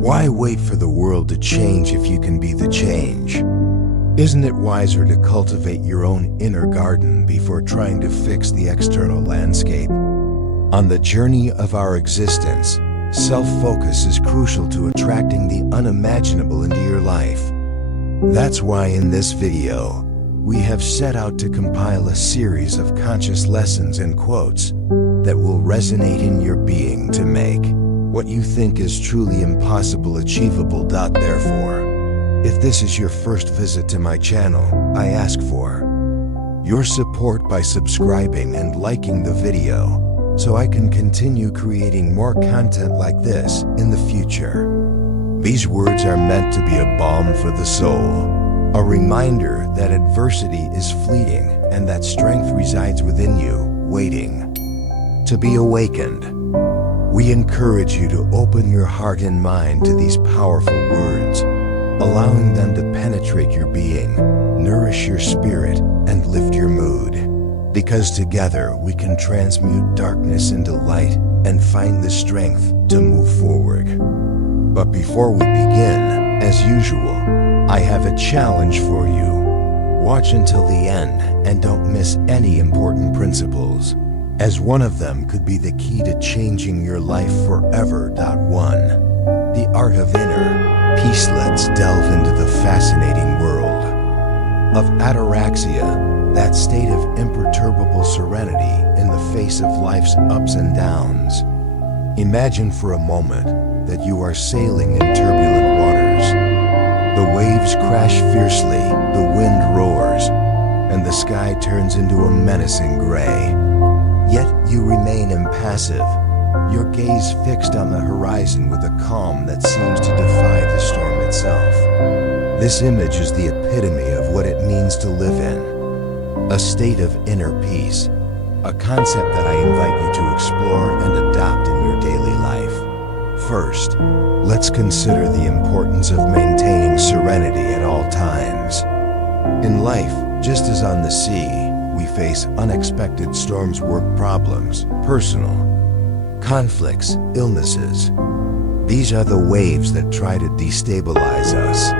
Why wait for the world to change if you can be the change? Isn't it wiser to cultivate your own inner garden before trying to fix the external landscape? On the journey of our existence, self-focus is crucial to attracting the unimaginable into your life. That's why in this video, we have set out to compile a series of conscious lessons and quotes that will resonate in your being to make what you think is truly impossible achievable. Therefore, if this is your first visit to my channel, I ask for your support by subscribing and liking the video so I can continue creating more content like this in the future. These words are meant to be a balm for the soul, a reminder that adversity is fleeting and that strength resides within you, waiting to be awakened. We encourage you to open your heart and mind to these powerful words, allowing them to penetrate your being, nourish your spirit, and lift your mood. Because together we can transmute darkness into light and find the strength to move forward. But before we begin, as usual, I have a challenge for you. Watch until the end and don't miss any important principles, as one of them could be the key to changing your life forever. 1. The art of inner peace. Let's delve into the fascinating world of ataraxia, that state of imperturbable serenity in the face of life's ups and downs. Imagine for a moment that you are sailing in turbulent waters. The waves crash fiercely, the wind roars, and the sky turns into a menacing gray. Yet you remain impassive, your gaze fixed on the horizon with a calm that seems to defy the storm itself. This image is the epitome of what it means to live in a state of inner peace, a concept that I invite you to explore and adopt in your daily life. First, let's consider the importance of maintaining serenity at all times. In life, just as on the sea, we face unexpected storms, work problems, personal conflicts, illnesses. These are the waves that try to destabilize us.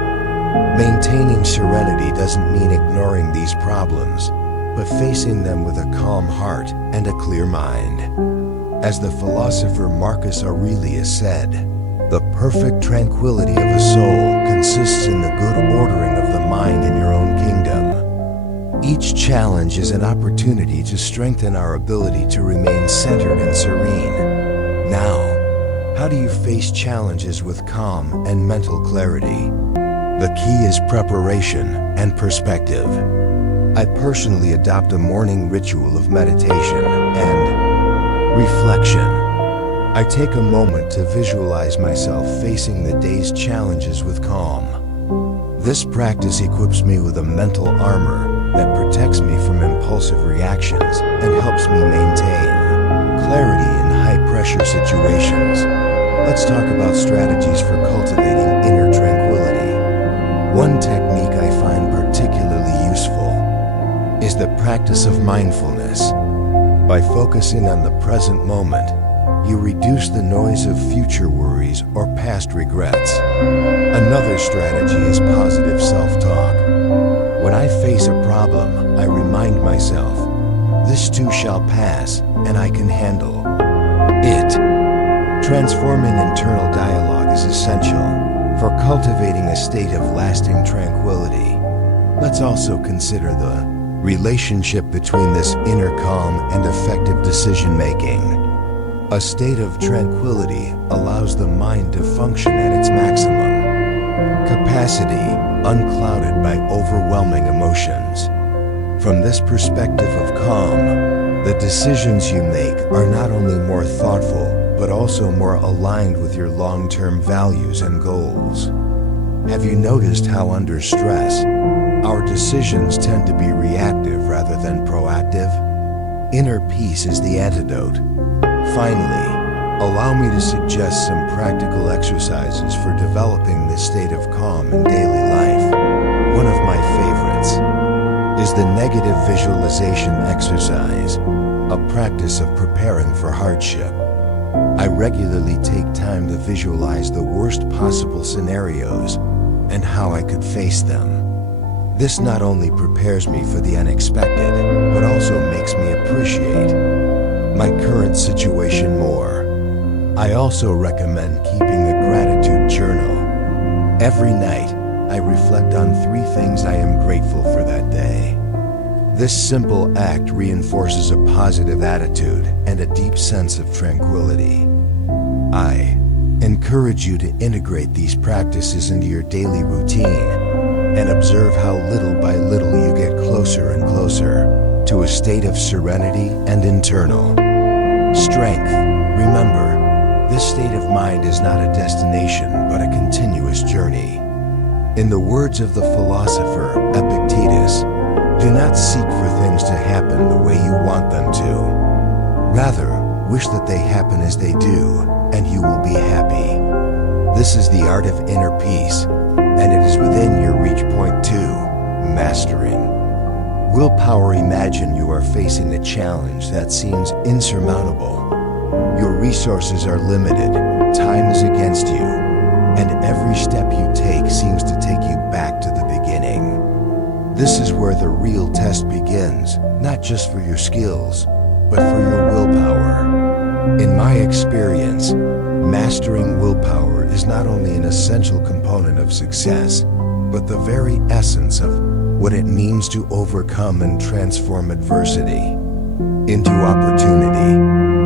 Maintaining serenity doesn't mean ignoring these problems, but facing them with a calm heart and a clear mind. As the philosopher Marcus Aurelius said, the perfect tranquility of a soul consists in the good ordering of the mind in your own kingdom. Each challenge is an opportunity to strengthen our ability to remain centered and serene. Now, how do you face challenges with calm and mental clarity? The key is preparation and perspective. I personally adopt a morning ritual of meditation and reflection. I take a moment to visualize myself facing the day's challenges with calm. This practice equips me with a mental armor that protects me from impulsive reactions and helps me maintain clarity in high-pressure situations. Let's talk about strategies for cultivating inner tranquility. One technique I find particularly useful is the practice of mindfulness. By focusing on the present moment, you reduce the noise of future worries or past regrets. Another strategy is positive self-talk. When I face a problem, I remind myself, this too shall pass, and I can handle it. Transforming internal dialogue is essential for cultivating a state of lasting tranquility. Let's also consider the relationship between this inner calm and effective decision-making. A state of tranquility allows the mind to function at its maximum capacity, unclouded by overwhelming emotions. From this perspective of calm, the decisions you make are not only more thoughtful, but also more aligned with your long-term values and goals. Have you noticed how under stress, our decisions tend to be reactive rather than proactive? Inner peace is the antidote. Finally, allow me to suggest some practical exercises for developing this state of calm in daily life. One of my favorites is the negative visualization exercise, a practice of preparing for hardship. I regularly take time to visualize the worst possible scenarios and how I could face them. This not only prepares me for the unexpected, but also makes me appreciate my current situation more. I also recommend keeping a gratitude journal. Every night, I reflect on 3 things I am grateful for that day. This simple act reinforces a positive attitude and a deep sense of tranquility. I encourage you to integrate these practices into your daily routine and observe how little by little you get closer and closer to a state of serenity and internal strength. Remember, this state of mind is not a destination but a continuous journey. In the words of the philosopher Epictetus, do not seek for things to happen the way you want them to. Rather, wish that they happen as they do, and you will be happy. This is the art of inner peace, and it is within your reach. Point 2, mastering willpower. Imagine you are facing a challenge that seems insurmountable. Your resources are limited, time is against you, and every step you take seems to take you back to the beginning. This is where the real test begins, not just for your skills, but for your willpower. In my experience, mastering willpower is not only an essential component of success, but the very essence of what it means to overcome and transform adversity into opportunity.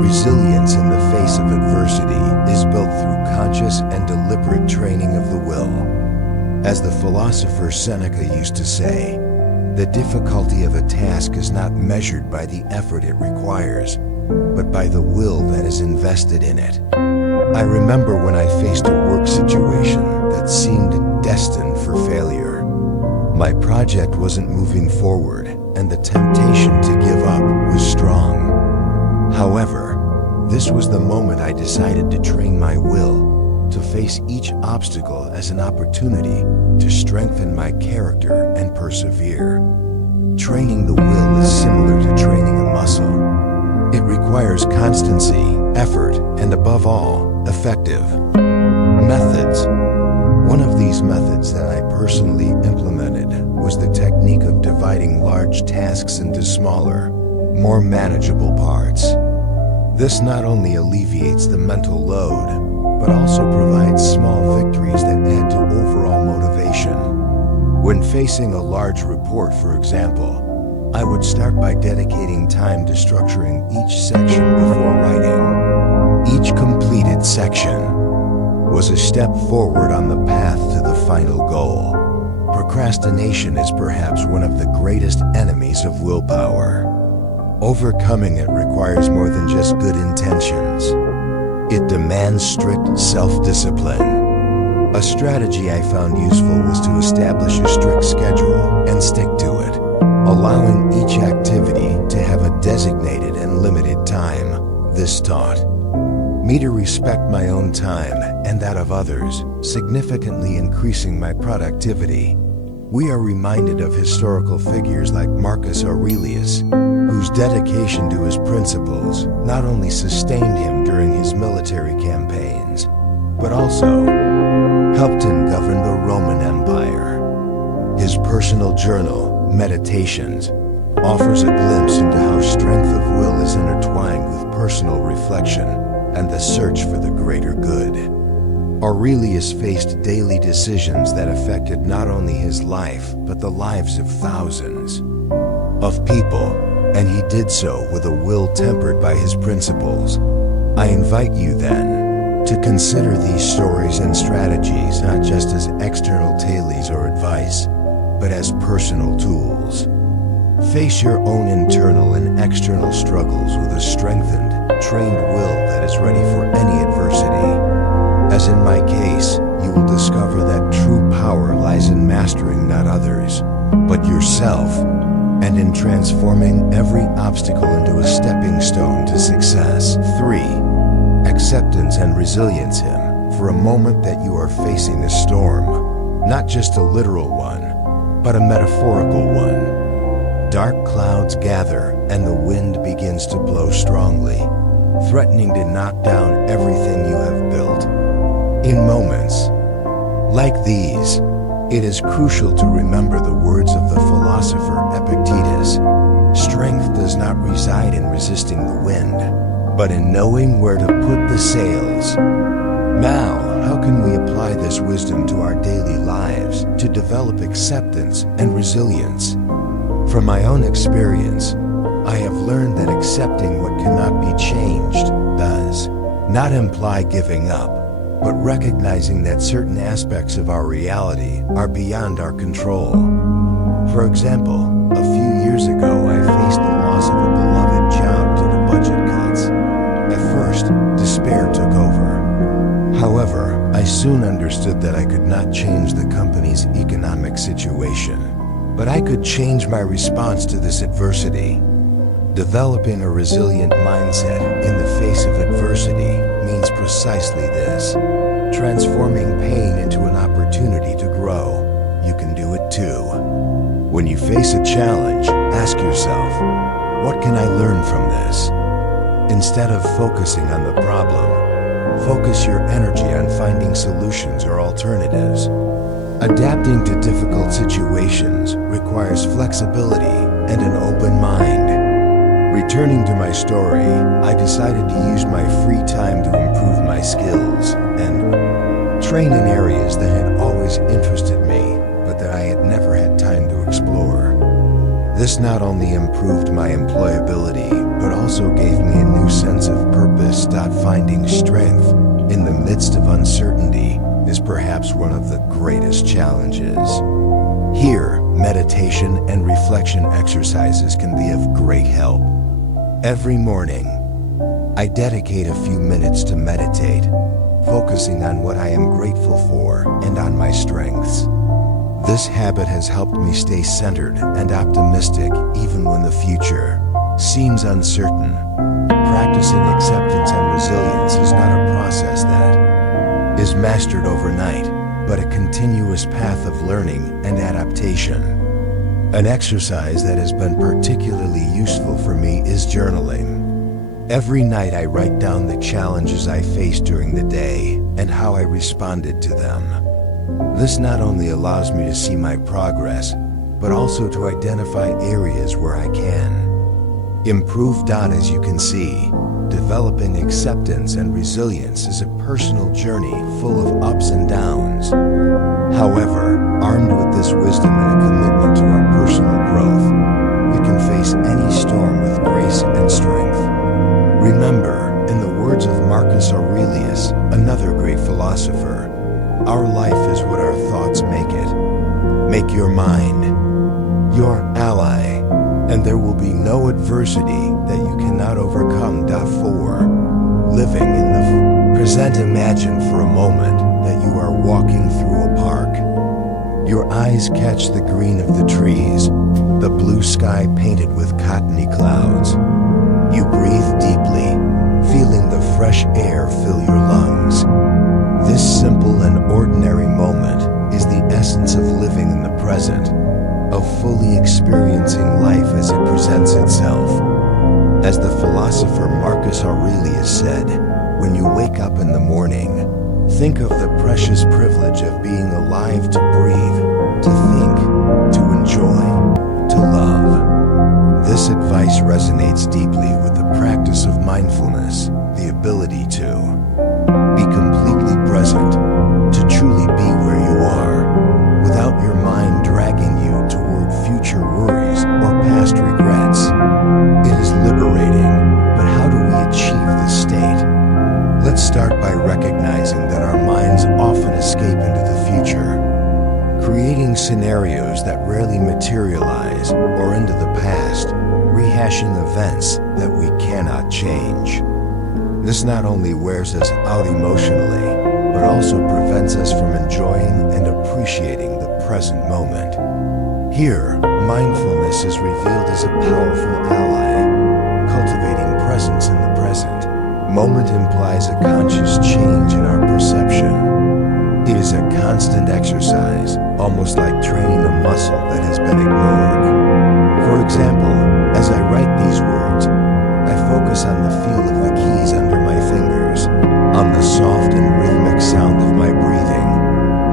Resilience in the face of adversity is built through conscious and deliberate training of the will. As the philosopher Seneca used to say, the difficulty of a task is not measured by the effort it requires, but by the will that is invested in it. I remember when I faced a work situation that seemed destined for failure. My project wasn't moving forward, and the temptation to give up was strong. However, this was the moment I decided to train my will to face each obstacle as an opportunity to strengthen my character and persevere. Training the will is similar to training a muscle. It requires constancy, effort, and above all, effective methods. One of these methods that I personally implemented was the technique of dividing large tasks into smaller, more manageable parts. This not only alleviates the mental load, but also provides small victories that add to overall motivation. When facing a large report, for example, I would start by dedicating time to structuring each section before writing. Each completed section was a step forward on the path to the final goal. Procrastination is perhaps one of the greatest enemies of willpower. Overcoming it requires more than just good intentions. It demands strict self-discipline. A strategy I found useful was to establish a strict schedule and stick to it, allowing each activity to have a designated and limited time. This taught me to respect my own time and that of others, significantly increasing my productivity. We are reminded of historical figures like Marcus Aurelius, whose dedication to his principles not only sustained him during his military campaigns, but also helped him govern the Roman Empire. His personal journal, Meditations, offers a glimpse into how strength of will is intertwined with personal reflection and the search for the greater good. Aurelius faced daily decisions that affected not only his life, but the lives of thousands of people, and he did so with a will tempered by his principles. I invite you then to consider these stories and strategies not just as external tales or advice, but as personal tools. Face your own internal and external struggles with a strengthened, trained will that is ready for any adversity. As in my case, you will discover that true power lies in mastering not others, but yourself, and in transforming every obstacle into a stepping stone to success. 3. Acceptance and resilience. For a moment that you are facing a storm, not just a literal one, but a metaphorical one. Dark clouds gather and the wind begins to blow strongly. threatening to knock down everything you have built. In moments like these, it is crucial to remember the words of the philosopher Epictetus. Strength does not reside in resisting the wind, but in knowing where to put the sails. Now, how can we apply this wisdom to our daily lives to develop acceptance and resilience? From my own experience, I have learned that accepting what cannot be changed does not imply giving up, but recognizing that certain aspects of our reality are beyond our control. For example, a few years ago I faced the loss of a beloved job due to budget cuts. At first, despair took over. However, I soon understood that I could not change the company's economic situation, but I could change my response to this adversity. Developing a resilient mindset in the face of adversity means precisely this: transforming pain into an opportunity to grow. You can do it too. When you face a challenge, ask yourself, what can I learn from this? Instead of focusing on the problem, focus your energy on finding solutions or alternatives. Adapting to difficult situations requires flexibility and an open mind. Returning to my story, I decided to use my free time to improve my skills and train in areas that had always interested me, but that I had never had time to explore. This not only improved my employability, but also gave me a new sense of purpose. Finding strength in the midst of uncertainty is perhaps one of the greatest challenges. Here, meditation and reflection exercises can be of great help. Every morning, I dedicate a few minutes to meditate, focusing on what I am grateful for and on my strengths. This habit has helped me stay centered and optimistic even when the future seems uncertain. Practicing acceptance and resilience is not a process that is mastered overnight, but a continuous path of learning and adaptation. An exercise that has been particularly useful for me is journaling. Every night I write down the challenges I faced during the day and how I responded to them. This not only allows me to see my progress, but also to identify areas where I can improve. As you can see, developing acceptance and resilience is a personal journey full of ups and downs. However, armed with this wisdom and a commitment to our personal growth, we can face any storm with grace and strength. Remember, in the words of Marcus Aurelius, another great philosopher, our life is what our thoughts make it. Make your mind your ally, and there will be no adversity that you cannot overcome. 4. Living in the present. Imagine for a moment that you are walking through a park. Your eyes catch the green of the trees, the blue sky painted with cottony clouds. You breathe deeply, feeling the fresh air fill your lungs. This simple and ordinary moment is the essence of living in the present, of fully experiencing life as it presents itself. As the philosopher Marcus Aurelius said, when you wake up in the morning, think of the precious privilege of being alive, to breathe, to think, to enjoy, to love. This advice resonates deeply with the practice of mindfulness, the ability to be completely present, to truly be where you are, without your mind dragging you toward future worries or past regrets. It is liberating, but how do we achieve this state? Let's start by recognizing that our minds often escape into the future, creating scenarios that rarely materialize, or into the past, rehashing events that we cannot change. This not only wears us out emotionally, but also prevents us from enjoying and appreciating the present moment. Here, mindfulness is revealed as a powerful ally, cultivating presence in the present. Moment implies a conscious change in our perception. It is a constant exercise, almost like training a muscle that has been ignored. For example, as I write these words, I focus on the feel of the keys under my fingers, on the soft and rhythmic sound of my breathing,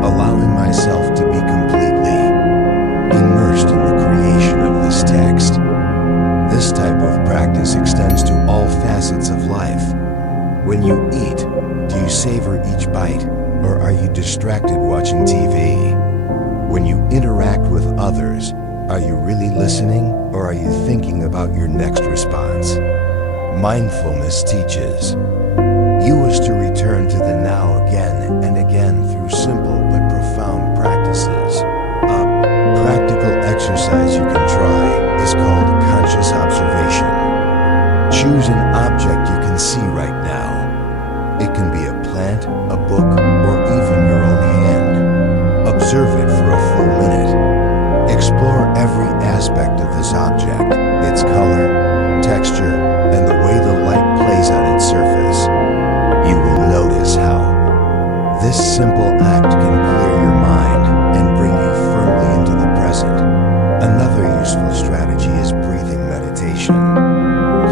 allowing myself to be completely immersed in the creation of this text. This type of practice extends to all facets of life. When you eat, do you savor each bite, or are you distracted watching TV? When you interact with others, are you really listening, or are you thinking about your next response? Mindfulness teaches you is to return to the now again and again through simple but profound practices. A practical exercise you can try is called conscious observation. Choose an object you can see right now. It can be a plant, a book, or even your own hand. Observe it for a full minute. Explore every aspect of this object, its color, texture, and the way the light plays on its surface. You will notice how this simple act can clear your mind and bring you firmly into the present. Another useful strategy is breathing meditation.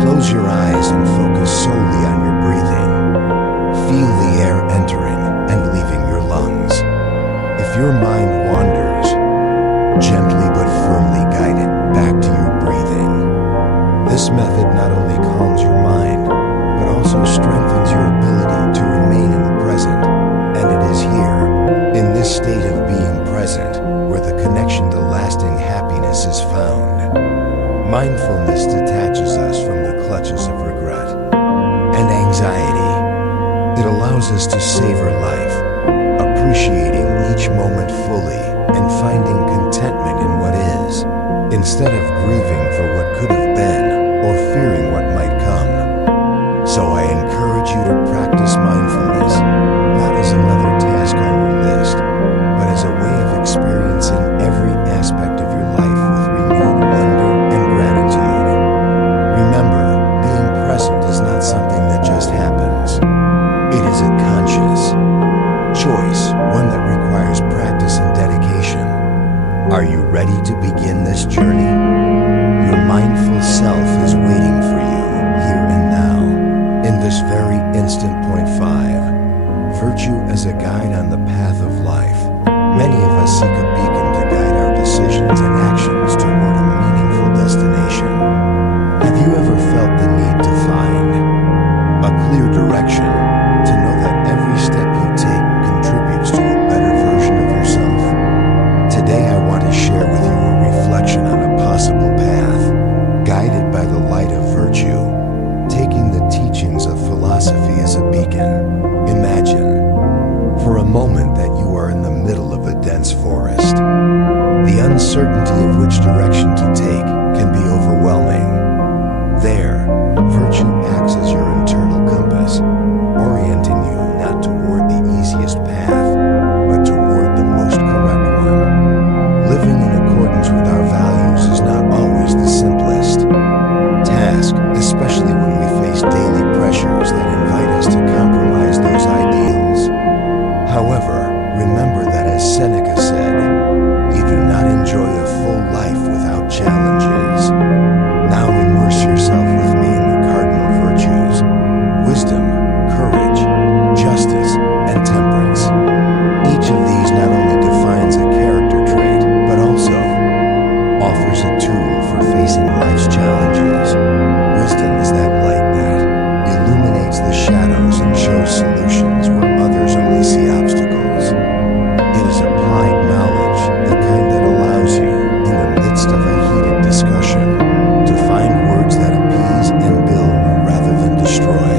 Close your eyes and focus solely on your breathing. Feel the air entering and leaving your lungs. If your mind wanders, gently but firmly guide it back to your breathing. This method not only calms your mind, but also strengthens your ability to remain in the present. And it is here, in this state of being present, where the connection to lasting happiness is found. Mindfulness detaches us from the clutches of regret and anxiety. It allows us to savor life, appreciating each moment fully and finding contentment in what is, instead of grieving for what could have been or fearing what might come. So I encourage you to practice mindfulness, not as another task on your list, but as a way of experiencing every aspect of your life with renewed wonder and gratitude. Remember, being present is not something that just happens. It is a conscious choice, one that requires practice and dedication. Are you ready to begin this journey? Your mindful self is waiting for you, here and now, in this very instant. Point 5. Virtue as a guide on the path of life. Many of us seek a beacon to guide our decisions and actions toward a meaningful destination. Have you ever felt the need to find a clear direction, to know that every step you take contributes to a better version of yourself? Today I want to share with you a reflection on a possible path, guided by the light of virtue, taking the teachings of philosophy as a beacon. Imagine, for a moment, that you are in the middle of a dense forest. The uncertainty of which direction to take can be overwhelming. There, virtue acts as your internal compass, orienting you not toward the easiest path, but toward the most correct one. Living in accordance with our values is not always the simplest task, especially when we face daily pressures that invite us to compromise those ideals. However, remember that, as Seneca said, you do not enjoy a full life without challenges. Now immerse yourself with me in the cardinal virtues: wisdom, courage, justice, and temperance. Each of these not only defines a character trait, but also offers a tool for facing life's challenges. Wisdom is that light that illuminates the shadows and shows solutions where others only see obstacles. It is applied knowledge, the kind that allows you, in the midst of a heated discussion, to find words that appease and build rather than destroy.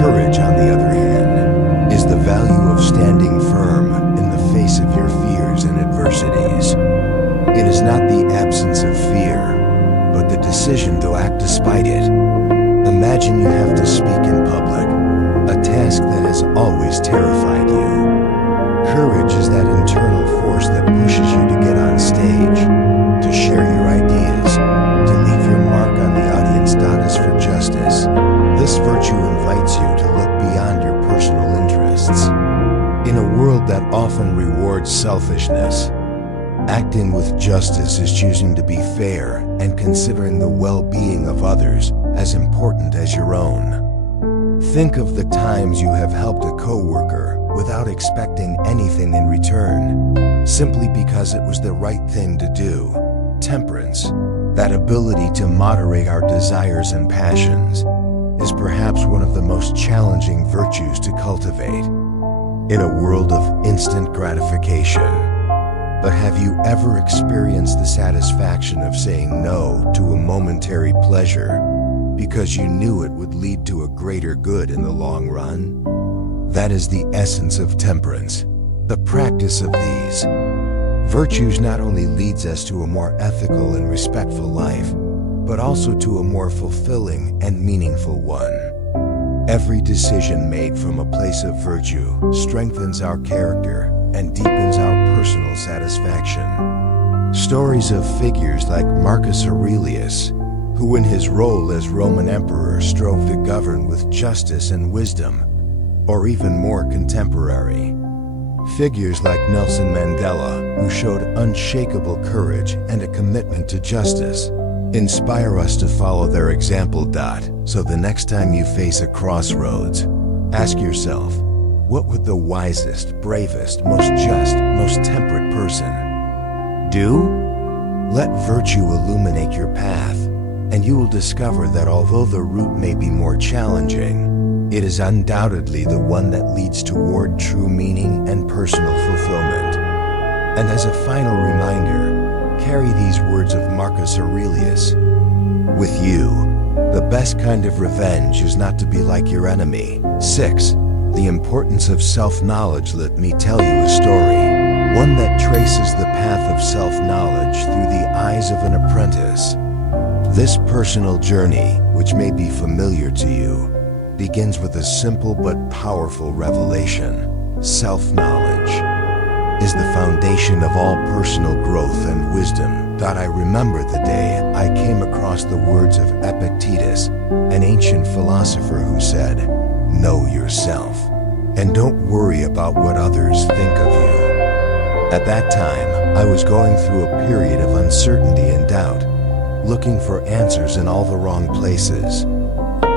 Courage, on the other hand, is the value of standing firm in the face of your fears and adversities. It is not the absence of fear, but the decision to act despite it. Imagine you have to speak in public, a task that has always terrified you. Courage is that internal force that pushes you to get on stage, to share your ideas, to leave your mark on the audience. Is for justice. This virtue invites you to look beyond your personal interests. In a world that often rewards selfishness, Acting with justice is choosing to be fair and considering the well-being of others as important as your own. Think of the times you have helped a coworker without expecting anything in return, simply because it was the right thing to do. Temperance, that ability to moderate our desires and passions, is perhaps one of the most challenging virtues to cultivate in a world of instant gratification. But have you ever experienced the satisfaction of saying no to a momentary pleasure because you knew it would lead to a greater good in the long run? That is the essence of temperance. The practice of these virtues not only leads us to a more ethical and respectful life, but also to a more fulfilling and meaningful one. Every decision made from a place of virtue strengthens our character and deepens our personal satisfaction. Stories of figures like Marcus Aurelius, who in his role as Roman emperor strove to govern with justice and wisdom, or even more contemporary, figures like Nelson Mandela, who showed unshakable courage and a commitment to justice, inspire us to follow their example. So the next time you face a crossroads, ask yourself, what would the wisest, bravest, most just, most temperate person do? Let virtue illuminate your path, and you will discover that although the route may be more challenging, it is undoubtedly the one that leads toward true meaning and personal fulfillment. And as a final reminder, carry these words of Marcus Aurelius with you. The best kind of revenge is not to be like your enemy. 6. The importance of self-knowledge. Let me tell you a story, one that traces the path of self-knowledge through the eyes of an apprentice. This personal journey, which may be familiar to you, begins with a simple but powerful revelation. Self-knowledge is the foundation of all personal growth and wisdom. I remember the day I came across the words of Epictetus, an ancient philosopher who said, "Know yourself, and don't worry about what others think of you." At that time, I was going through a period of uncertainty and doubt, looking for answers in all the wrong places.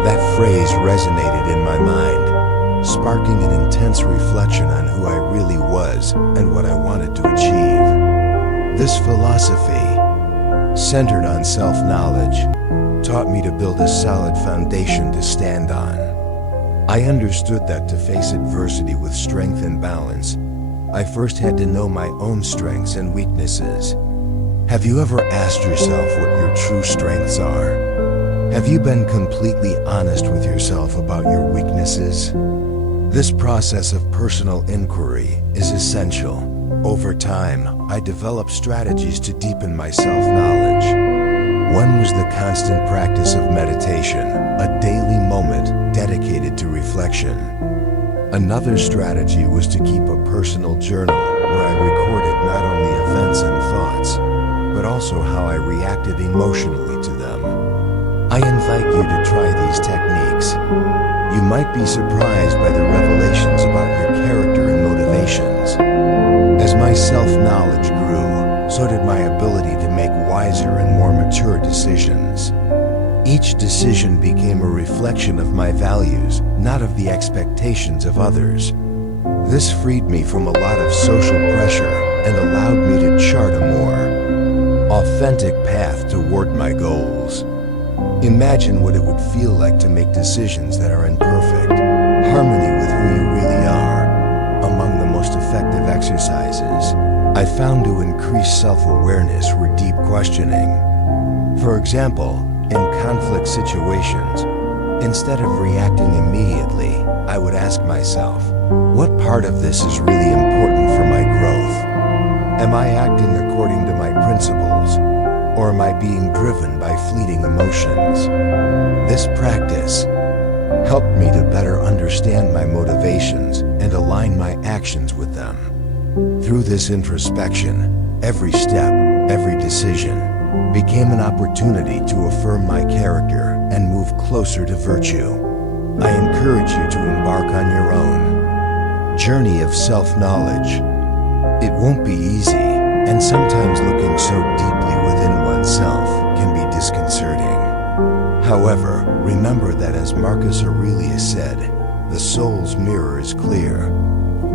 That phrase resonated in my mind, sparking an intense reflection on who I really was and what I wanted to achieve. This philosophy, centered on self-knowledge, taught me to build a solid foundation to stand on. I understood that to face adversity with strength and balance, I first had to know my own strengths and weaknesses. Have you ever asked yourself what your true strengths are? Have you been completely honest with yourself about your weaknesses? This process of personal inquiry is essential. Over time, I developed strategies to deepen my self-knowledge. One was the constant practice of meditation, a daily moment dedicated to reflection. Another strategy was to keep a personal journal where I recorded not only events and thoughts, but also how I reacted emotionally to them. I invite you to try these techniques. You might be surprised by the revelations about your character and motivations. As my self-knowledge grew, so did my ability to make wiser and more mature decisions. Each decision became a reflection of my values, not of the expectations of others. This freed me from a lot of social pressure and allowed me to chart a more authentic path toward my goals. Imagine what it would feel like to make decisions that are in perfect harmony with who you really are. Among the most effective exercises I found to increase self-awareness were deep questioning. For example, in conflict situations, instead of reacting immediately, I would ask myself, what part of this is really important for my growth? Am I acting according to my principles, or am I being driven by fleeting emotions? This practice helped me to better understand my motivations and align my actions with them. Through this introspection, every step, every decision became an opportunity to affirm my character and move closer to virtue. I encourage you to embark on your own journey of self-knowledge. It won't be easy, and sometimes looking so deeply within oneself can be disconcerting. However, remember that as Marcus Aurelius said, the soul's mirror is clear.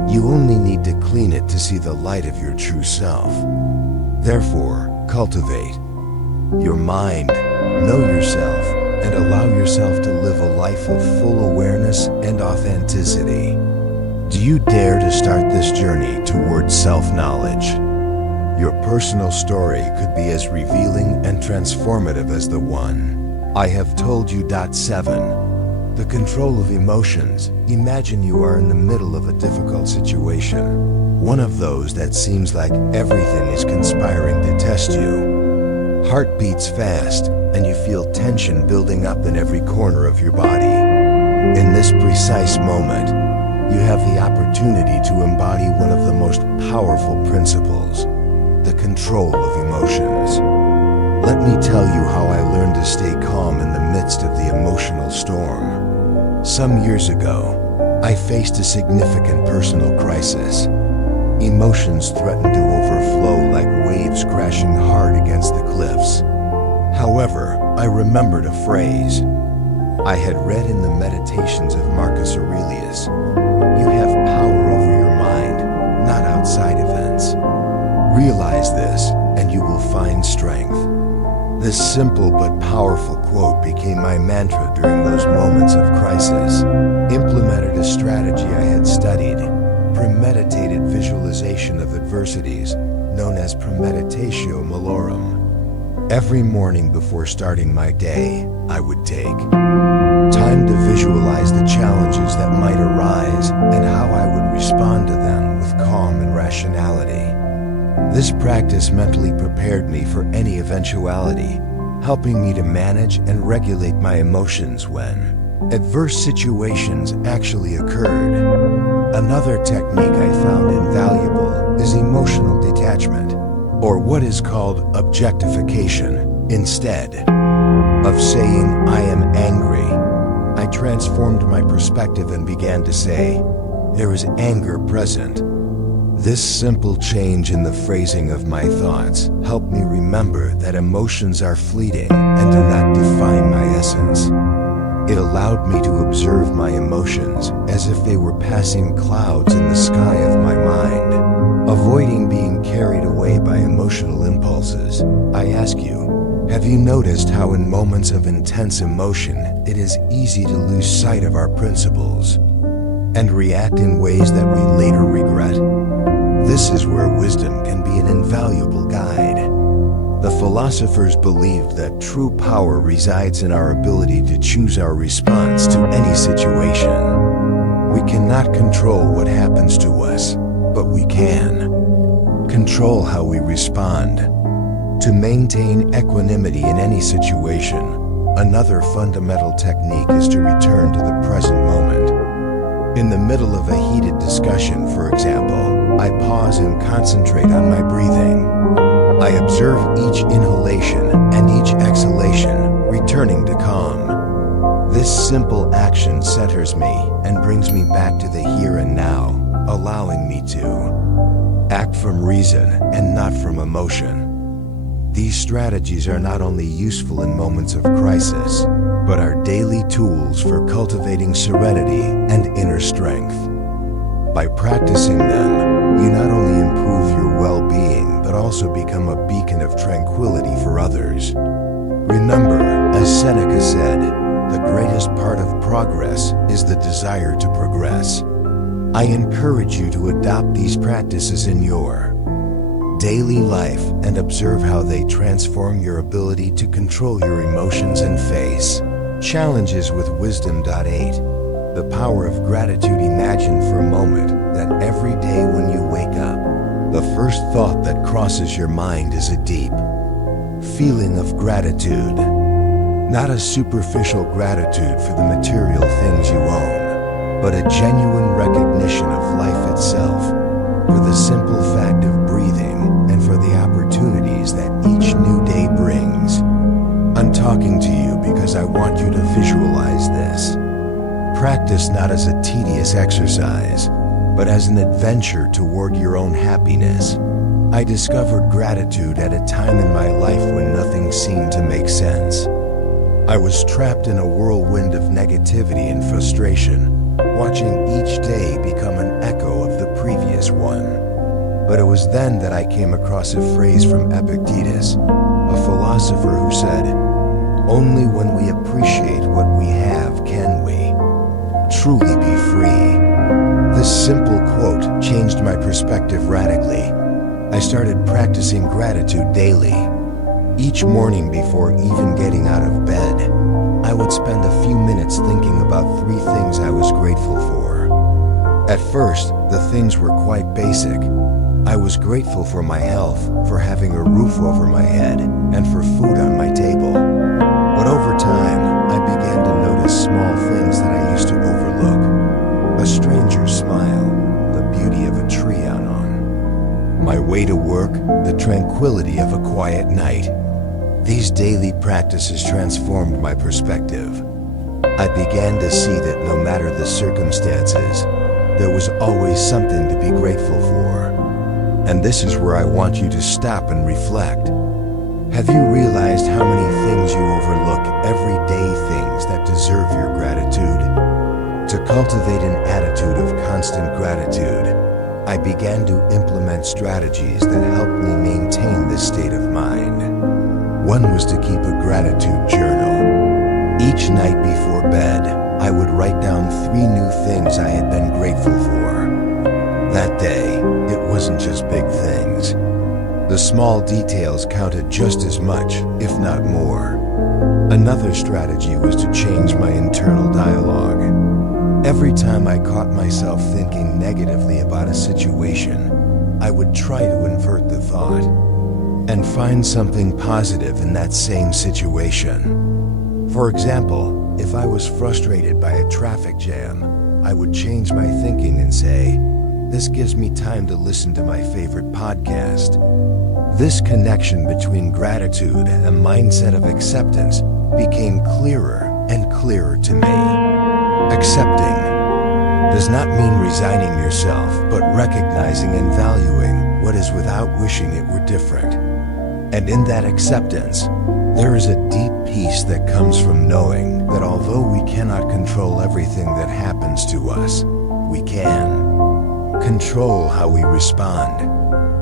You only need to clean it to see the light of your true self. Therefore, cultivate your mind, know yourself, and allow yourself to live a life of full awareness and authenticity. Do you dare to start this journey towards self-knowledge? Your personal story could be as revealing and transformative as the one I have told you. 7. The control of emotions. Imagine you are in the middle of a difficult situation, one of those that seems like everything is conspiring to test you. Heart beats fast, and you feel tension building up in every corner of your body. In this precise moment, you have the opportunity to embody one of the most powerful principles, the control of emotions. Let me tell you how I learned to stay calm in the midst of the emotional storm. Some years ago, I faced a significant personal crisis. Emotions threatened to overflow like waves crashing hard against the cliffs. However, I remembered a phrase I had read in the Meditations of Marcus Aurelius. You have power over your mind, not outside events. Realize this, and you will find strength. This simple but powerful quote became my mantra during those moments of crisis. Implemented a strategy I had studied, premeditated visualization of adversities, known as premeditatio malorum. Every morning before starting my day, I would take time to visualize the challenges that might arise and how I would respond to them with calm and rationality. This practice mentally prepared me for any eventuality, helping me to manage and regulate my emotions when adverse situations actually occurred. Another technique I found invaluable is emotional detachment, or what is called objectification. Instead of saying, "I am angry," I transformed my perspective and began to say, "There is anger present." This simple change in the phrasing of my thoughts helped me remember that emotions are fleeting and do not define my essence. It allowed me to observe my emotions as if they were passing clouds in the sky of my mind. Avoiding being carried away by emotional impulses, I ask you, have you noticed how in moments of intense emotion, it is easy to lose sight of our principles and react in ways that we later regret? This is where wisdom can be an invaluable guide. The philosophers believed that true power resides in our ability to choose our response to any situation. We cannot control what happens to us, but we can control how we respond. To maintain equanimity in any situation, another fundamental technique is to return to the present moment. In the middle of a heated discussion, for example, I pause and concentrate on my breathing. I observe each inhalation and each exhalation, returning to calm. This simple action centers me and brings me back to the here and now, allowing me to act from reason and not from emotion. These strategies are not only useful in moments of crisis, but are daily tools for cultivating serenity and inner strength. By practicing them, you not only improve your well-being, but also become a beacon of tranquility for others. Remember, as Seneca said, the greatest part of progress is the desire to progress. I encourage you to adopt these practices in your daily life and observe how they transform your ability to control your emotions and face challenges with wisdom. 8. The power of gratitude. Imagine for a moment that every day when you wake up, the first thought that crosses your mind is a deep feeling of gratitude. Not a superficial gratitude for the material things you own, but a genuine recognition of life itself, for the simple fact of breathing and for the opportunities that each new day brings. I'm talking to you because I want you to visualize this. Practice not as a tedious exercise, but as an adventure toward your own happiness. I discovered gratitude at a time in my life when nothing seemed to make sense. I was trapped in a whirlwind of negativity and frustration, watching each day become an echo of the previous one. But it was then that I came across a phrase from Epictetus, a philosopher who said, "Only when we appreciate what we have can we truly be free." This simple quote changed my perspective radically. I started practicing gratitude daily. Each morning before even getting out of bed, I would spend a few minutes thinking about 3 things I was grateful for. At first, the things were quite basic. I was grateful for my health, for having a roof over my head, and for food on my table. But over time, I began to notice small things that I used to overlook. A stranger's smile, the beauty of a tree on my way to work, the tranquility of a quiet night. These daily practices transformed my perspective. I began to see that no matter the circumstances, there was always something to be grateful for. And this is where I want you to stop and reflect. Have you realized how many things you overlook, everyday things that deserve your gratitude? To cultivate an attitude of constant gratitude, I began to implement strategies that helped me maintain this state of mind. One was to keep a gratitude journal. Each night before bed, I would write down 3 new things I had been grateful for. That day, it wasn't just big things. The small details counted just as much, if not more. Another strategy was to change my internal dialogue. Every time I caught myself thinking negatively about a situation, I would try to invert the thought and find something positive in that same situation. For example, if I was frustrated by a traffic jam, I would change my thinking and say, "This gives me time to listen to my favorite podcast." This connection between gratitude and a mindset of acceptance became clearer and clearer to me. Accepting does not mean resigning yourself, but recognizing and valuing what is without wishing it were different. And in that acceptance, there is a deep peace that comes from knowing that although we cannot control everything that happens to us, we can control how we respond.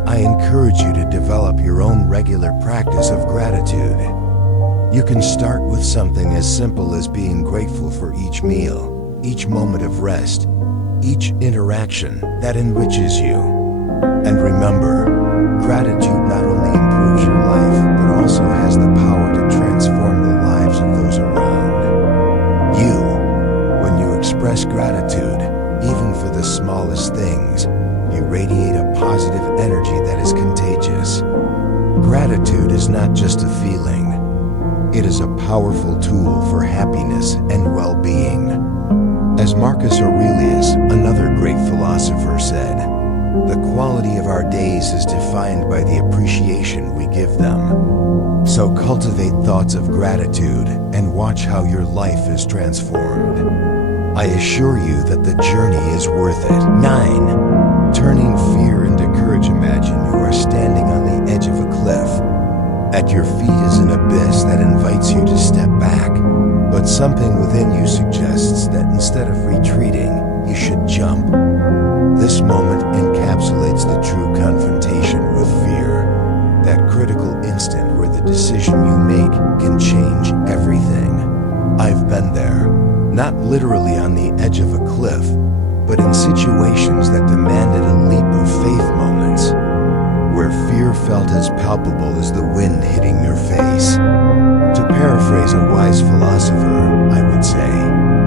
I encourage you to develop your own regular practice of gratitude. You can start with something as simple as being grateful for each meal, each moment of rest, each interaction that enriches you. And remember, gratitude not only improves your life, but also has the power to transform the lives of those around you. When you express gratitude, even for the smallest things, you radiate a positive energy that is contagious. Gratitude is not just a feeling. It is a powerful tool for happiness and well-being. As Marcus Aurelius, another great philosopher, said, "The quality of our days is defined by the appreciation we give them." So cultivate thoughts of gratitude and watch how your life is transformed. I assure you that the journey is worth it. 9. Turning fear into courage. Imagine you are standing on the edge of a cliff. At your feet is an abyss that invites you to step back, but something within you suggests that instead of retreating, you should jump. This moment encapsulates the true confrontation with fear, that critical instant where the decision you make can change everything. I've been there, not literally on the edge of a cliff, but in situations that demanded a leap of faith moments, where fear felt as palpable as the wind hitting your face. To paraphrase a wise philosopher, I would say,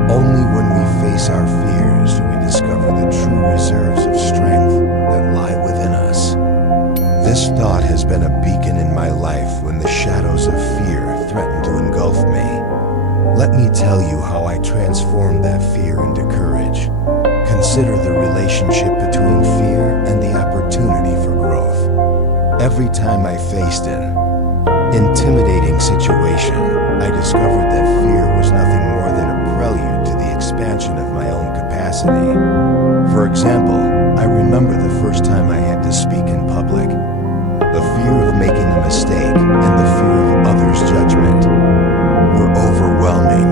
only when we face our fears do we discover the true reserves of strength that lie within us. This thought has been a beacon in my life when the shadows of fear threaten to engulf me. Let me tell you how I transformed that fear into courage. Consider the relationship between fear and the opportunity for growth. Every time I faced an intimidating situation, I discovered that fear was nothing more than a prelude to the expansion of my own capacity. For example, I remember the first time I had to speak in public. mistake and the fear of others' judgment were overwhelming.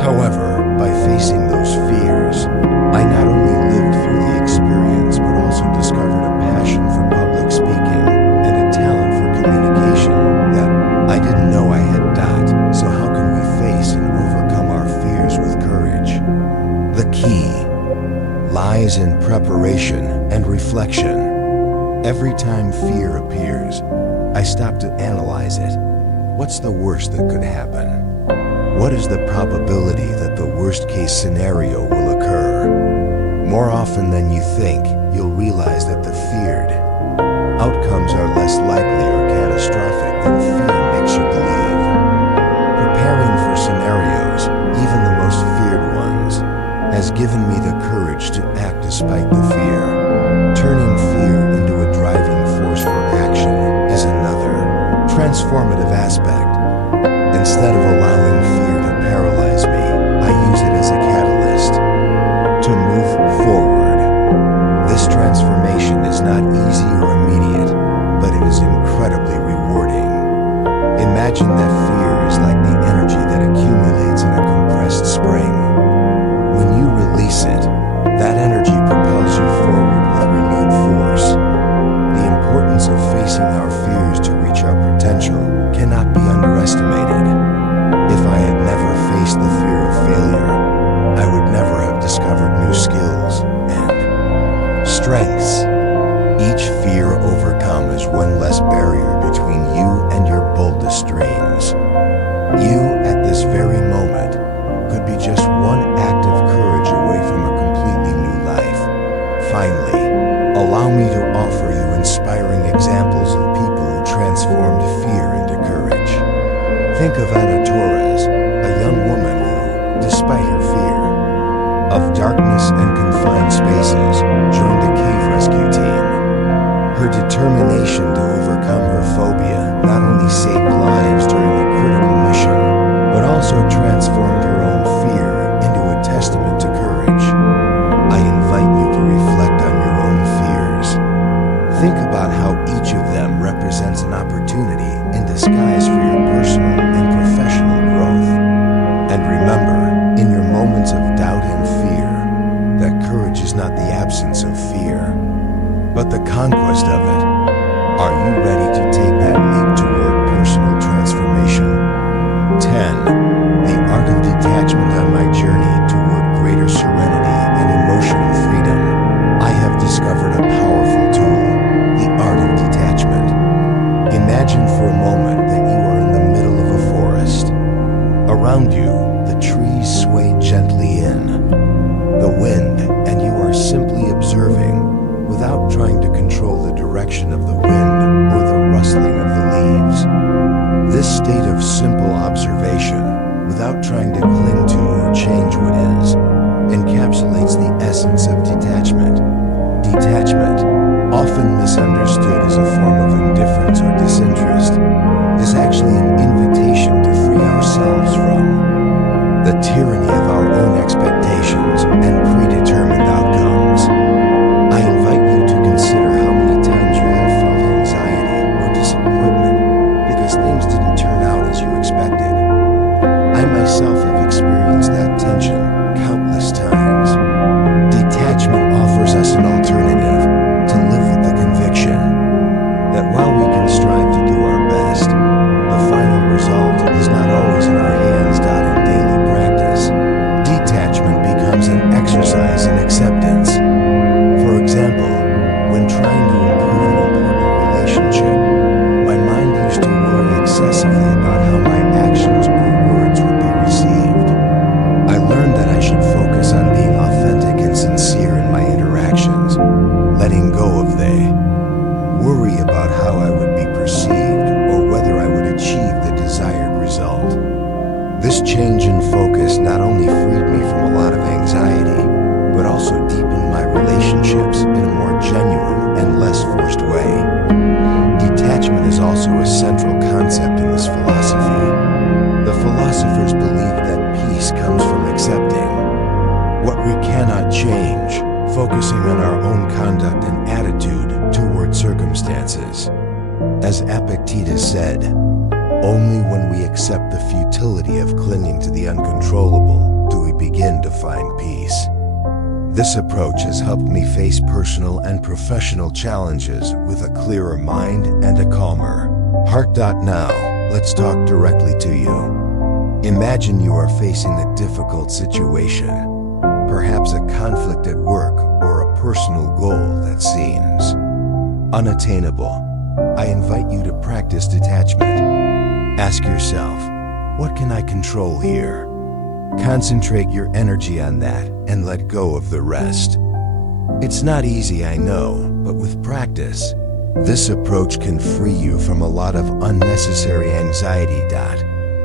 However, by facing those fears, I not only lived through the experience but also discovered a passion for public speaking and a talent for communication that I didn't know I had. So how can we face and overcome our fears with courage? The key lies in preparation and reflection. Every time fear appears, I stop to analyze it. What's the worst that could happen? What is the probability that the worst-case scenario will occur? More often than you think, you'll realize that the feared outcomes are less likely or catastrophic than fear makes you believe. Preparing for scenarios, even the most feared ones, has given me the courage to act despite the fear. Turning fear into a driving force for action is another transformative aspect. Instead of allowing fear to paralyze me, I use it as a catalyst to move forward. This transformation is not easy or immediate, but it is incredibly rewarding. Imagine that fear is like the energy that accumulates in a compressed spring. When you release it, that energy propels you forward with renewed force. The importance of facing our fears to reach our potential cannot be underestimated. If I had never faced the fear of failure, I would never have discovered new skills and strengths. Each fear overcome is one less barrier between you and your boldest dreams. You, at this very moment, could be just one act of courage away from a completely new life. Finally, allow me to offer you inspiring examples of people who transformed fear into courage. Think of Anna Torres, a young woman who, despite her fear of darkness and confined spaces, joined a cave rescue team. Her determination to overcome her phobia not only saved lives during a critical mission, but also transformed her own fear into a testament to courage. I invite you to reflect on your own fears. Think about how each of them represents an opportunity in disguise for your personal and professional growth. And remember, in your moments of doubt and fear, that courage is not the absence of fear, but the conquest of it. Are you ready to take that leap toward personal transformation? 10. The art of detachment. On my journey toward greater serenity and emotional freedom, I have discovered a powerful tool, the art of detachment. Imagine for a moment that you are in the middle of a forest. Around you, the trees sway gently in the wind, and you are simply observing without trying to control the direction of the wind or the rustling of the leaves. This state of simple observation, without trying to cling to or change what is, encapsulates the essence of detachment. Detachment, often misunderstood as a form of indifference or disinterest, is actually an invitation to free ourselves from the tyranny of our own expectations and predetermined outcomes. I invite you to consider how many times you have felt anxiety or disappointment because things didn't turn out as you expected. I myself have experienced that tension countless times. Detachment offers us an alternative to live with the conviction that while we can strive to do our best, the final result is not always in our hands. In daily practice, detachment becomes an exercise in acceptance. For example, when trying to improve an important relationship, my mind used to worry excessively about how my actions or words would be received. I learned that I should focus on being authentic and sincere in my interactions, letting go of the worry about how I would be perceived or whether I would achieve the desired result. This change in focus not only freed me from a lot of anxiety, but also deepened my relationships in a more genuine and less forced way. Detachment is also a central concept in this philosophy. The philosophers believe that peace comes from accepting what we cannot change, focusing on our own conduct and attitude toward circumstances. As Epictetus said, only when we accept the futility of clinging to the uncontrollable do we begin to find peace. This approach has helped me face personal and professional challenges with a clearer mind and a calmer heart. Now, let's talk directly to you. Imagine you are facing a difficult situation, perhaps a conflict at work or a personal goal that seems unattainable. I invite you to practice detachment. Ask yourself, what can I control here? Concentrate your energy on that and let go of the rest. It's not easy, I know, but with practice, this approach can free you from a lot of unnecessary anxiety.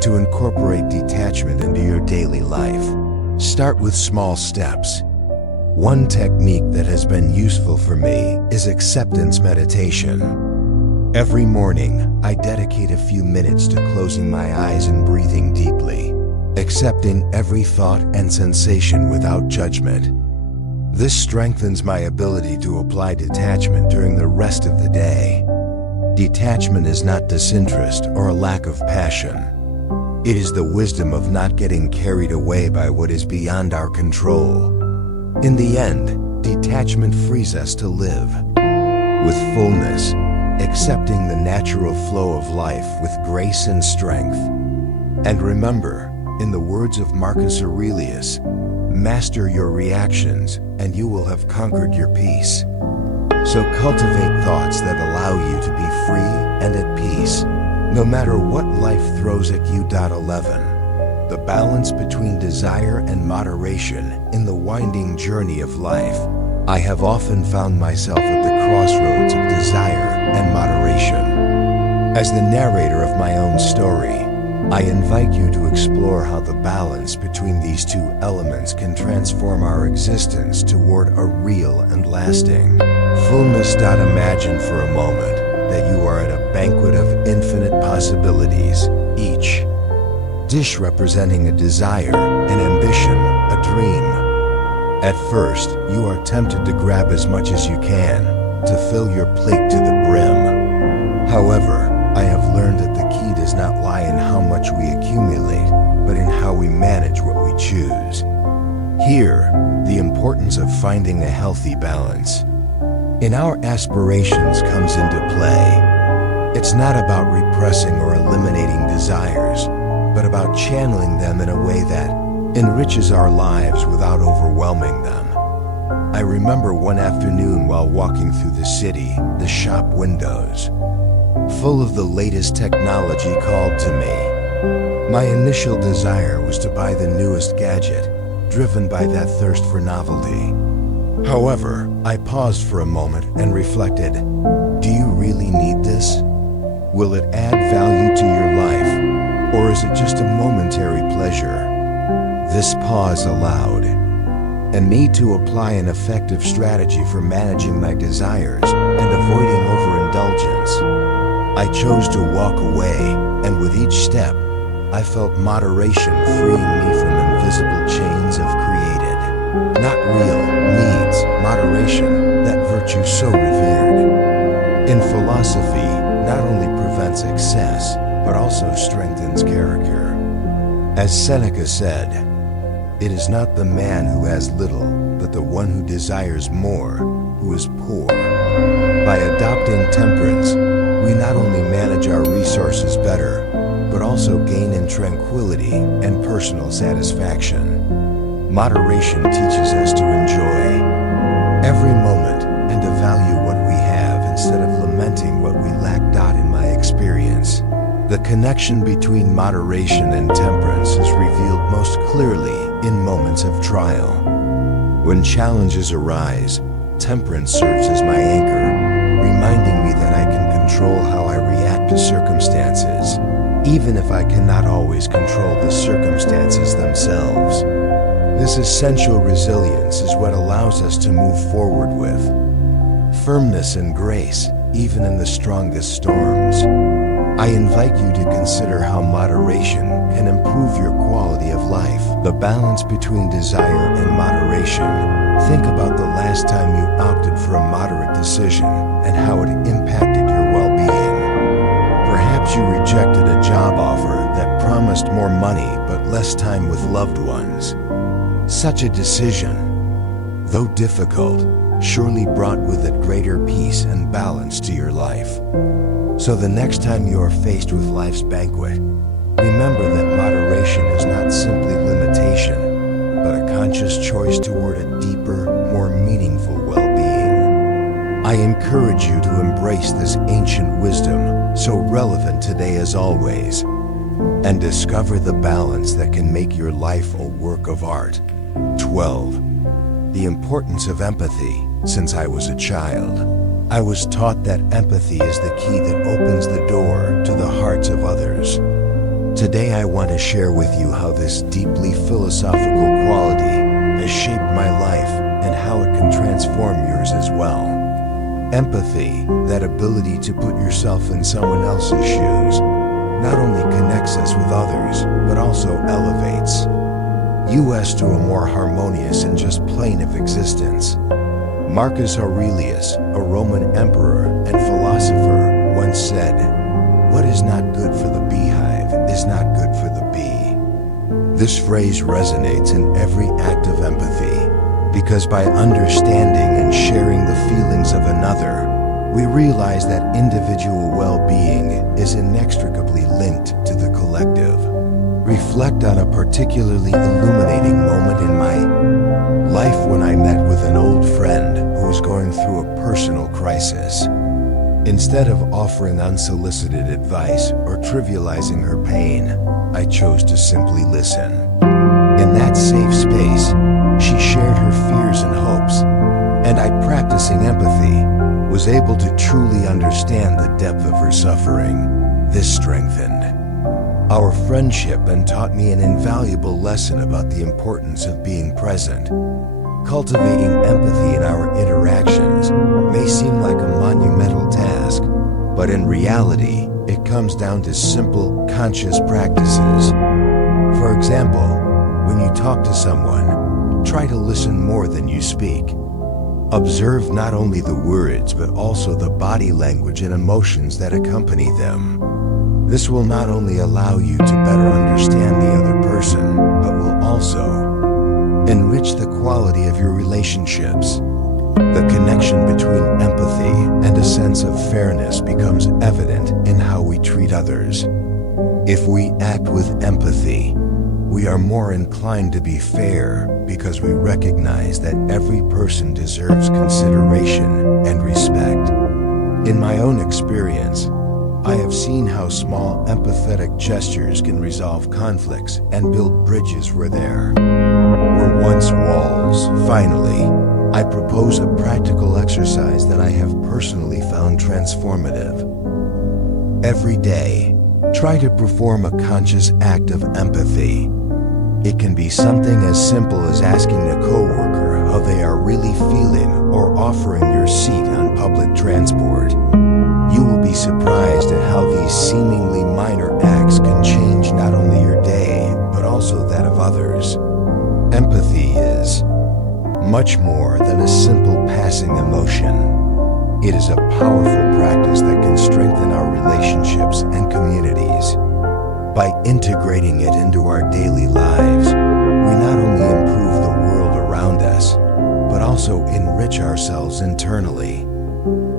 To incorporate detachment into your daily life, start with small steps. One technique that has been useful for me is acceptance meditation. Every morning, I dedicate a few minutes to closing my eyes and breathing deeply, accepting every thought and sensation without judgment. This strengthens my ability to apply detachment during the rest of the day. Detachment is not disinterest or a lack of passion. It is the wisdom of not getting carried away by what is beyond our control. In the end, detachment frees us to live with fullness, accepting the natural flow of life with grace and strength. And remember, in the words of Marcus Aurelius, master your reactions and you will have conquered your peace. So cultivate thoughts that allow you to be free and at peace, no matter what life throws at you. 11. The balance between desire and moderation in the winding journey of life. I have often found myself at the crossroads of desire and moderation. As the narrator of my own story, I invite you to explore how the balance between these two elements can transform our existence toward a real and lasting fullness. Imagine for a moment that you are at a banquet of infinite possibilities, each dish representing a desire, an ambition, a dream. At first, you are tempted to grab as much as you can, to fill your plate to the brim. However, I have learned that the key does not lie in how much we accumulate, but in how we manage what we choose. Here, the importance of finding a healthy balance in our aspirations comes into play. It's not about repressing or eliminating desires, but about channeling them in a way that enriches our lives without overwhelming them. I remember one afternoon while walking through the city, the shop windows, full of the latest technology, called to me. My initial desire was to buy the newest gadget, driven by that thirst for novelty. However, I paused for a moment and reflected, do you really need this? Will it add value to your life, or is it just a momentary pleasure? This pause allowed a need to apply an effective strategy for managing my desires and avoiding overindulgence. I chose to walk away, and with each step, I felt moderation freeing me from invisible chains of created, not real, needs, moderation, that virtue so revered. In philosophy, not only prevents excess, but also strengthens character. As Seneca said, it is not the man who has little, but the one who desires more, who is poor. By adopting temperance, we not only manage our resources better, but also gain in tranquility and personal satisfaction. Moderation teaches us to enjoy every moment and to value what we have instead of lamenting what we lack. In my experience, the connection between moderation and temperance is revealed most clearly in moments of trial. When challenges arise, temperance serves as my anchor, reminding me that I can control how I react to circumstances, even if I cannot always control the circumstances themselves. This essential resilience is what allows us to move forward with firmness and grace, even in the strongest storms. I invite you to consider how moderation can improve your quality of life. The balance between desire and moderation. Think about the last time you opted for a moderate decision and how it impacted your well-being. less time with loved ones. Such a decision, though difficult, surely brought with it greater peace and balance to your life. So the next time you are faced with life's banquet, remember that moderation is not simply limitation, but a conscious choice toward a deeper, more meaningful well-being. I encourage you to embrace this ancient wisdom, so relevant today as always, and discover the balance that can make your life a work of art. 12. The importance of empathy. Since I was a child, I was taught that empathy is the key that opens the door to the hearts of others. Today I want to share with you how this deeply philosophical quality has shaped my life and how it can transform yours as well. Empathy, that ability to put yourself in someone else's shoes, not only connects us with others, but also elevates us to a more harmonious and just plane of existence. Marcus Aurelius, a Roman emperor and philosopher, once said, "What is not good for the beehive is not good for the bee." This phrase resonates in every act of empathy, because by understanding and sharing the feelings of another, we realize that individual well-being is inextricably linked to the collective. Reflect on a particularly illuminating moment in my life when I met with an old friend who was going through a personal crisis. Instead of offering unsolicited advice or trivializing her pain, I chose to simply listen. In that safe space, she shared her fears and hopes, and I, practicing empathy, was able to truly understand the depth of her suffering. This strengthened our friendship and taught me an invaluable lesson about the importance of being present. Cultivating empathy in our interactions may seem like a monumental task, but in reality, it comes down to simple, conscious practices. For example, when you talk to someone, try to listen more than you speak. Observe not only the words, but also the body language and emotions that accompany them. This will not only allow you to better understand the other person, but will also enrich the quality of your relationships. The connection between empathy and a sense of fairness becomes evident in how we treat others. If we act with empathy, we are more inclined to be fair because we recognize that every person deserves consideration and respect. In my own experience, I have seen how small empathetic gestures can resolve conflicts and build bridges where there were once walls. Finally, I propose a practical exercise that I have personally found transformative. Every day, try to perform a conscious act of empathy. It can be something as simple as asking a coworker how they are really feeling or offering your seat on public transport. You will be surprised at how these seemingly minor acts can change not only your day, but also that of others. Empathy is much more than a simple passing emotion. It is a powerful practice that can strengthen our relationships and communities. By integrating it into our daily lives, we not only improve the world around us, but also enrich ourselves internally.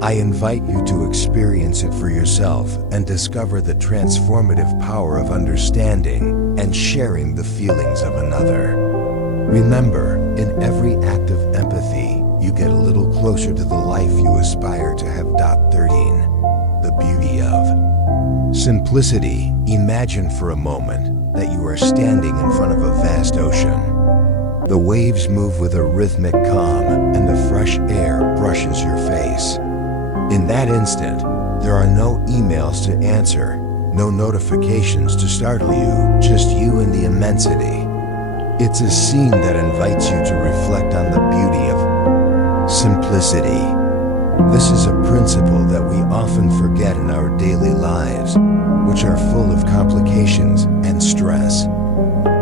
I invite you to experience it for yourself and discover the transformative power of understanding and sharing the feelings of another. Remember, in every act of empathy, you get a little closer to the life you aspire to have. 13. The beauty of simplicity. Imagine for a moment that you are standing in front of a vast ocean. The waves move with a rhythmic calm, and the fresh air brushes your face. In that instant, there are no emails to answer, no notifications to startle you, just you and the immensity. It's a scene that invites you to reflect on the beauty of simplicity. This is a principle that we often forget in our daily lives, which are full of complications and stress.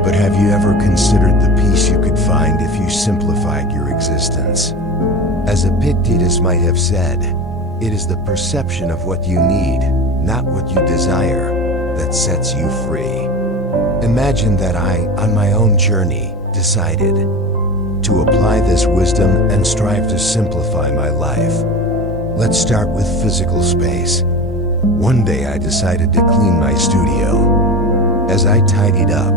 But have you ever considered the peace you could find if you simplified your existence? As Epictetus might have said, it is the perception of what you need, not what you desire, that sets you free. Imagine that I, on my own journey, decided to apply this wisdom and strive to simplify my life. Let's start with physical space. One day I decided to clean my studio. As I tidied up,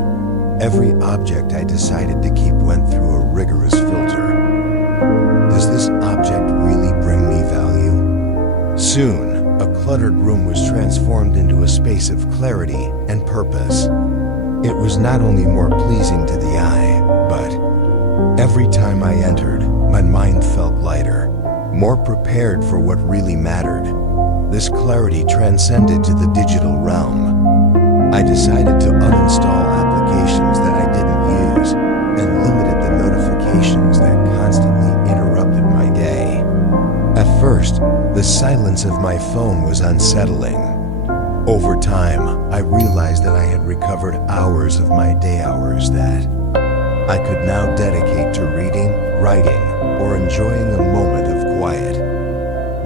every object I decided to keep went through a rigorous filter. Does this object really bring me value? Soon, a cluttered room was transformed into a space of clarity and purpose. It was not only more pleasing to the eye, but every time I entered, my mind felt lighter, more prepared for what really mattered. This clarity transcended to the digital realm. I decided to uninstall applications that I didn't use and limited the notifications that constantly interrupted my day. At first, the silence of my phone was unsettling. Over time, I realized that I had recovered hours of my day hours that I could now dedicate to reading, writing, or enjoying a moment of quiet.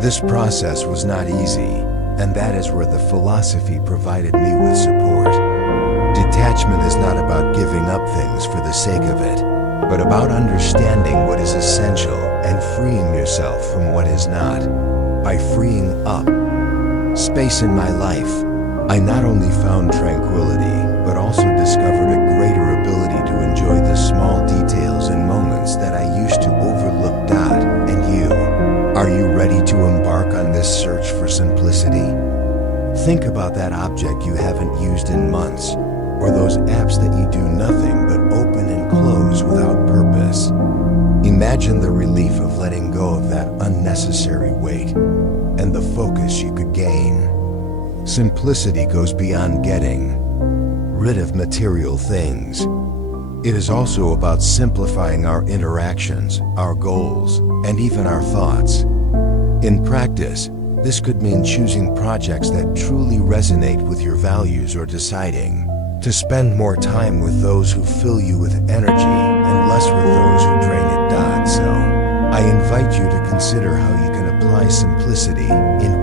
This process was not easy, and that is where the philosophy provided me with support. Detachment is not about giving up things for the sake of it, but about understanding what is essential and freeing yourself from what is not. By freeing up space in my life, I not only found tranquility, but also discovered a greater ability to enjoy the small details and moments that I used to overlook. And you, are you ready to embark on this search for simplicity? Think about that object you haven't used in months, or those apps that you do nothing but open and close without purpose. Imagine the relief of letting go of that unnecessary weight and the focus you could gain. Simplicity goes beyond getting rid of material things. It is also about simplifying our interactions, our goals, and even our thoughts. In practice, this could mean choosing projects that truly resonate with your values or deciding to spend more time with those who fill you with energy and less with those who drain it. So, I invite you to consider how you can apply simplicity in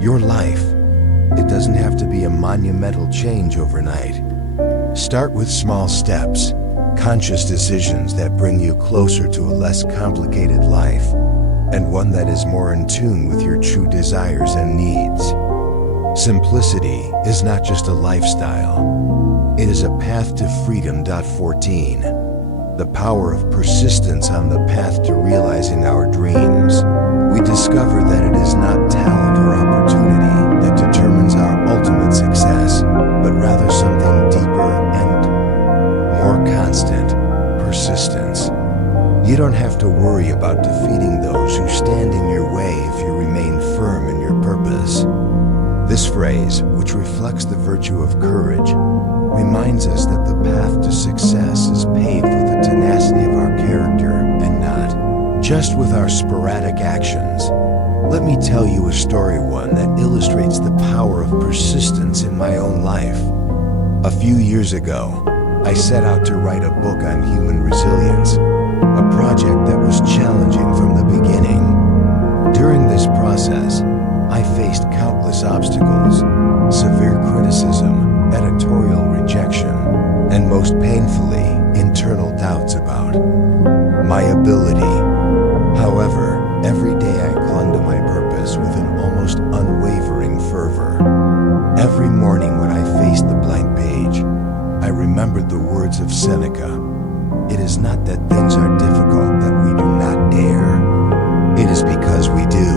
your life. It doesn't have to be a monumental change overnight. Start with small steps, conscious decisions that bring you closer to a less complicated life, and one that is more in tune with your true desires and needs. Simplicity is not just a lifestyle, it is a path to freedom. 14. The power of persistence on the path to realizing our dreams. We discover that it is not talent or opportunity that determines our ultimate success, but rather something deeper and more constant: persistence. You don't have to worry about defeating those who stand in your way if you remain firm in your purpose. This phrase, which reflects the virtue of courage, reminds us that the path to success is paved with the tenacity of our character and not just with our sporadic actions. Let me tell you a story, one that illustrates the power of persistence in my own life. A few years ago, I set out to write a book on human resilience, a project that was challenging from the beginning. During this process, I faced countless obstacles, severe criticism, editorial rejection, and most painfully, internal doubts about my ability. However, every day I clung to my purpose with an almost unwavering fervor. Every morning when I faced the blank page, I remembered the words of Seneca: "It is not that things are difficult that we do not dare. It is because we do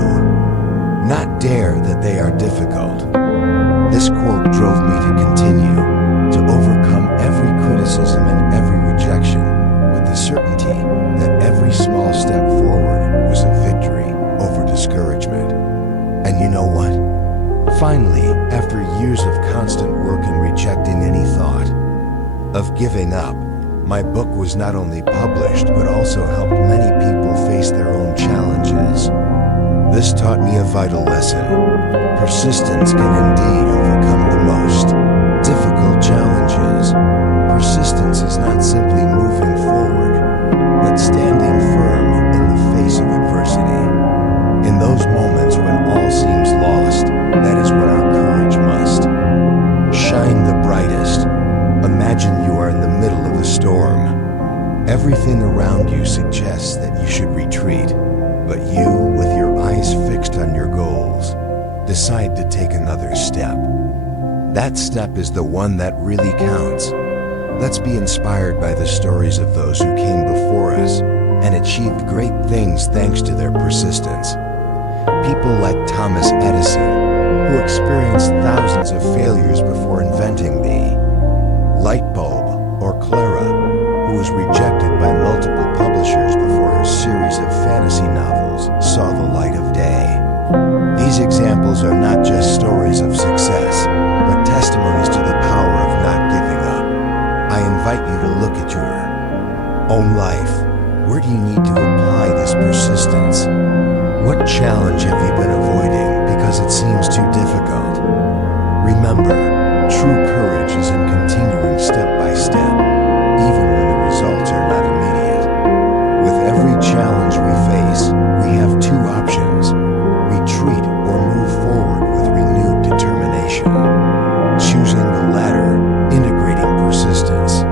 not dare that they are difficult." This quote drove me to continue, to overcome every criticism and every rejection, with the certainty that every small step forward was a victory over discouragement. And you know what? Finally, after years of constant work and rejecting any thought of giving up, my book was not only published but also helped many people face their own challenges. This taught me a vital lesson. Persistence can indeed overcome the most difficult challenges. Persistence is not simply moving forward, but standing firm in the face of adversity. In those moments when all seems lost, that is when our courage must shine their goals, decide to take another step. That step is the one that really counts. Let's be inspired by the stories of those who came before us and achieved great things thanks to their persistence. People like Thomas Edison, who experienced thousands of failures before inventing the light bulb, or Clara, who was rejected by multiple publishers before her series of fantasy novels saw the light of day. These examples are not just stories of success, but testimonies to the power of not giving up. I invite you to look at your own life. Where do you need to apply this persistence? What challenge have you been avoiding because it seems too difficult? Remember, true courage is in continuing step by step, even when the results are not immediate. With every challenge we face, we have two options: retreat or move forward with renewed determination. Choosing the latter, integrating persistence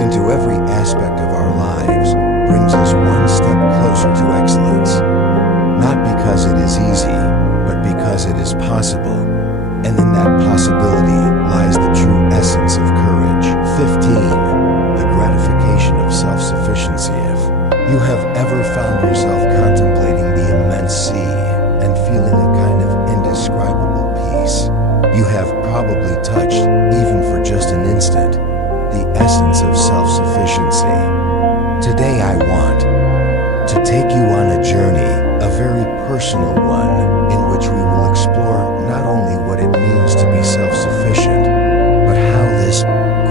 into every aspect of our lives, brings us one step closer to excellence. Not because it is easy, but because it is possible. And in that possibility lies the true essence of courage. 15. The gratification of self-sufficiency. If you have ever found yourself contemplating the immense sea and feeling a kind of indescribable peace, you have probably touched, even for just an instant, the essence of self-sufficiency. Today I want to take you on a journey, a very personal one, in which we will explore not only what it means to be self-sufficient, but how this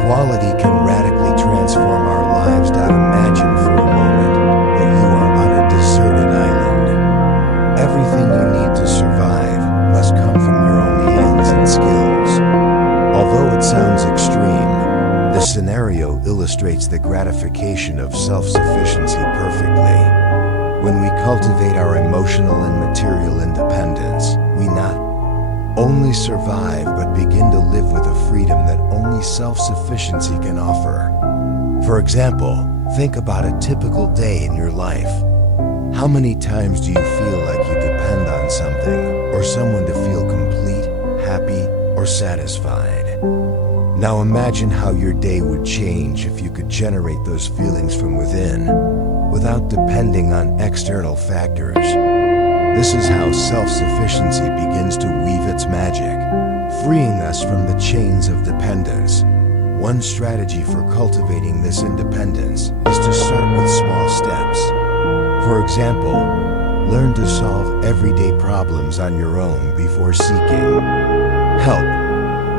quality can radically transform our lives. Imagine for a moment that you are on a deserted island. Everything you need to survive must come from your own hands and skills. Although it sounds extreme, the scenario illustrates the gratification of self-sufficiency perfectly. When we cultivate our emotional and material independence, we not only survive but begin to live with a freedom that only self-sufficiency can offer. For example, think about a typical day in your life. How many times do you feel like you depend on something or someone to feel complete, happy, or satisfied? Now imagine how your day would change if you could generate those feelings from within, without depending on external factors. This is how self-sufficiency begins to weave its magic, freeing us from the chains of dependence. One strategy for cultivating this independence is to start with small steps. For example, learn to solve everyday problems on your own before seeking help.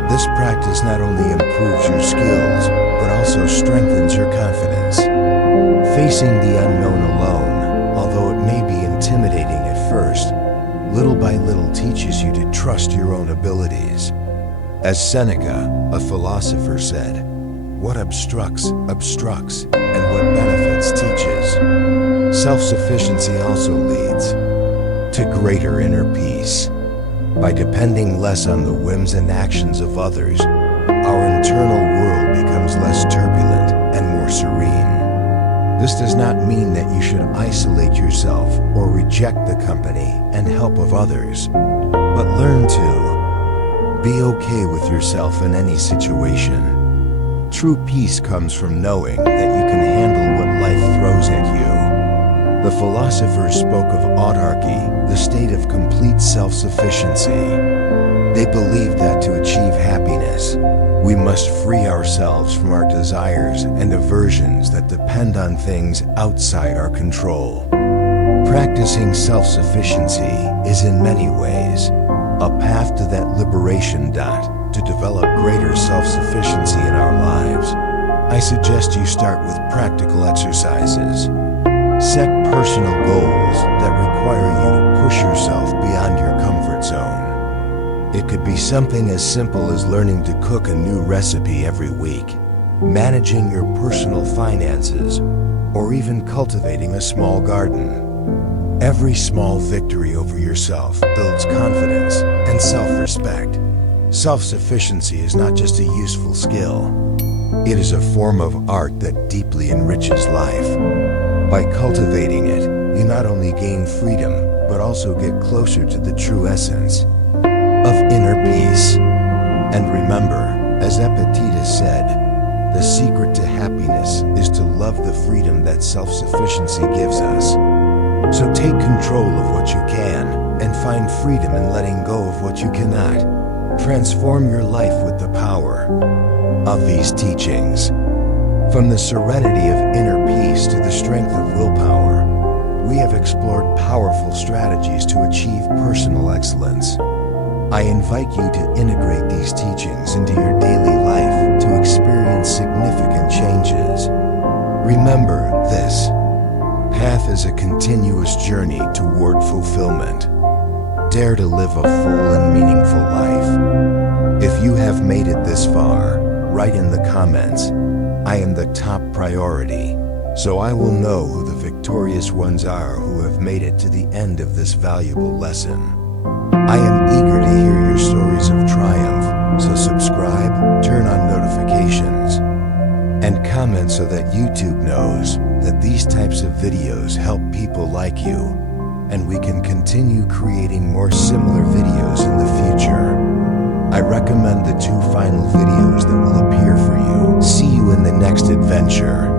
This practice not only improves your skills, but also strengthens your confidence. Facing the unknown alone, although it may be intimidating at first, little by little teaches you to trust your own abilities. As Seneca, a philosopher, said, "What obstructs, obstructs, and what benefits teaches." Self-sufficiency also leads to greater inner peace. By depending less on the whims and actions of others, our internal world becomes less turbulent and more serene. This does not mean that you should isolate yourself or reject the company and help of others, but learn to be okay with yourself in any situation. True peace comes from knowing that you can handle what life throws at you. The philosophers spoke of autarky, the state of complete self-sufficiency. They believed that to achieve happiness, we must free ourselves from our desires and aversions that depend on things outside our control. Practicing self-sufficiency is in many ways a path to that liberation. To develop greater self-sufficiency in our lives, I suggest you start with practical exercises. Set personal goals that require you to push yourself beyond your comfort zone. It could be something as simple as learning to cook a new recipe every week, managing your personal finances, or even cultivating a small garden. Every small victory over yourself builds confidence and self-respect. Self-sufficiency is not just a useful skill. It is a form of art that deeply enriches life. By cultivating it, you not only gain freedom, but but also get closer to the true essence of inner peace. And remember, as Epictetus said, the secret to happiness is to love the freedom that self-sufficiency gives us. So take control of what you can and find freedom in letting go of what you cannot. Transform your life with the power of these teachings. From the serenity of inner peace to the strength of willpower, we have explored powerful strategies to achieve personal excellence. I invite you to integrate these teachings into your daily life to experience significant changes. Remember this: path is a continuous journey toward fulfillment. Dare to live a full and meaningful life. If you have made it this far, write in the comments, "I am the top priority," so I will know who the victorious ones are who have made it to the end of this valuable lesson. I am eager to hear your stories of triumph, so subscribe, turn on notifications, and comment so that YouTube knows that these types of videos help people like you, and we can continue creating more similar videos in the future. I recommend the 2 final videos that will appear for you. See you in the next adventure.